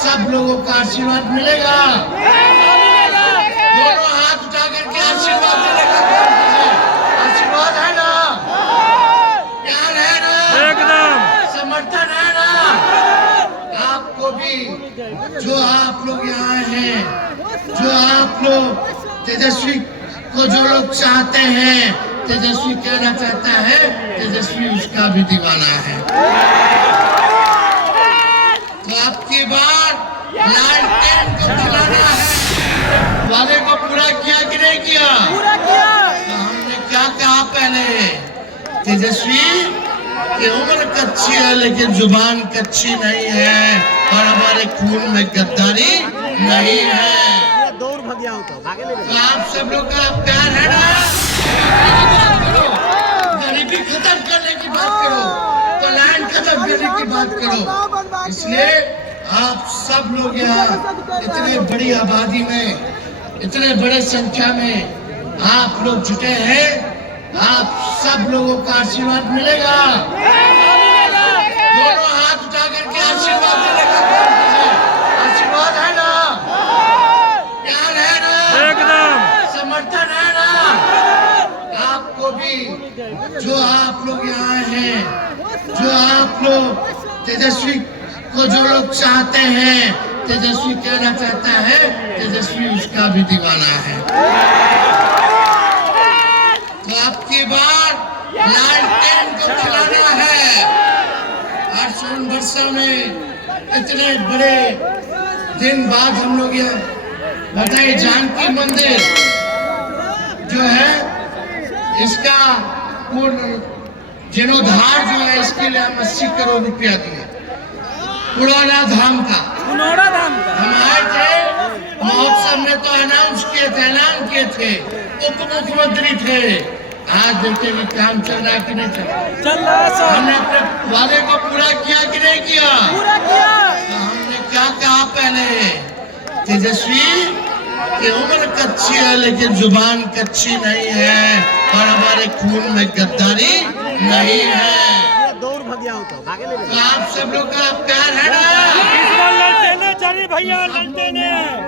सब लोगों का आशीर्वाद मिलेगा। दोनों हाथ उठा करके आशीर्वाद देने का काम कीजिए। आशीर्वाद है ना, प्यार है ना, एकदम समर्थन है ना। आपको भी जो आप लोग यहाँ हैं, जो आप लोग तेजस्वी को जो लोग चाहते हैं, तेजस्वी कहना चाहता है, तेजस्वी उसका भी दीवाना है। तो आपकी बार लालटेन को खिलाना है। वादे को पूरा किया कि नहीं किया? पूरा किया। तो हमने क्या कहा पहले, तेजस्वी की उम्र कच्ची है लेकिन जुबान कच्ची नहीं है और हमारे खून में गद्दारी नहीं है। दौड़ भगिया होता तो आप सब लोग का प्यार है ना। गरीबी खत्म करने की बात करो, पलायन खत्म करने की बात करो। इसलिए आप सब लोग यहाँ इतने बड़ी आबादी में, इतने बड़े संख्या में आप लोग जुटे हैं, आप सब लोगों का आशीर्वाद मिलेगा। दोनों हाथ उठा करके आशीर्वाद देने का काम कीजिए। आशीर्वाद है ना, प्यार है ना, एकदम समर्थन है ना। आपको भी जो आप लोग यहाँ हैं, जो आप लोग तेजस्वी को जो लोग चाहते हैं, तेजस्वी कहना चाहता है, तेजस्वी उसका भी दीवाना है। तो आपकी बार लालटेन को खिलाना है। आज सोनभद्र में इतने बड़े दिन बाद हम लोग यहाँ बताइए, जानकी मंदिर जो है इसका पूर्ण जीर्णोद्धार जो है, इसके लिए हम 80 करोड़ रुपया दिए। पुराना धाम का हम आए थे महोत्सव में, तो अनाउंस किए थे, ऐलान किए थे, उप मुख्यमंत्री थे। आज देखते कि काम चल रहा है कि नहीं चल रहा। हमने अपने वादे को पूरा किया कि नहीं किया? पूरा किया। तो हमने क्या कहा पहले, तेजस्वी की उम्र कच्ची है लेकिन जुबान कच्ची नहीं है और हमारे खून में गद्दारी नहीं है। दौड़ भगिया होता तो आप सब लोग का प्यार है ना। भैया ललटेने